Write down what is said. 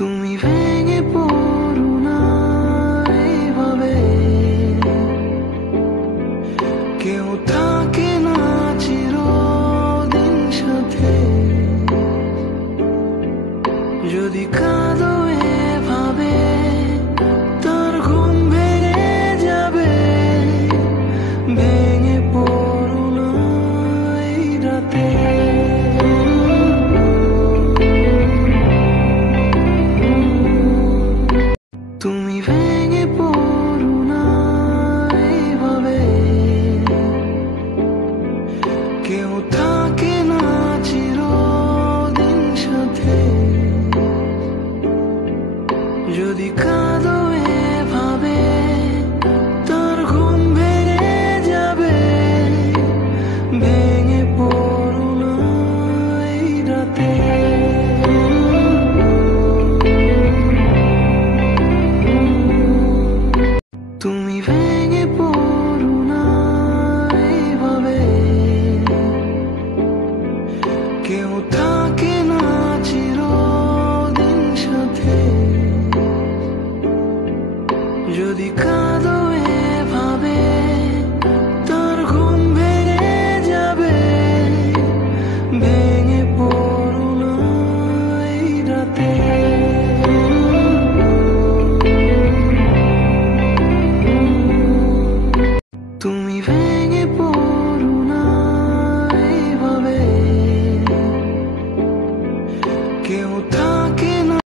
তুমি ভেঙে পড়ো না এইভাবে, কেউ থাকে না চিরদিন সাথে। যদি কাঁদো এভাবে তার ঘুম ভেঙে যাবে। ভেঙে পড়ো না এই রাতে। তুমি ভেঙে পড়ো না এইভাবে, কেউ থাকে না চিরদিন সাথে। যদি কাঁদো এভাবে তার ঘুম ভেঙে যাবে। ভেঙে পড়ো না এই রাতে। তুমি ভেঙে পড়ো না এইভাবে, কেউ থাকে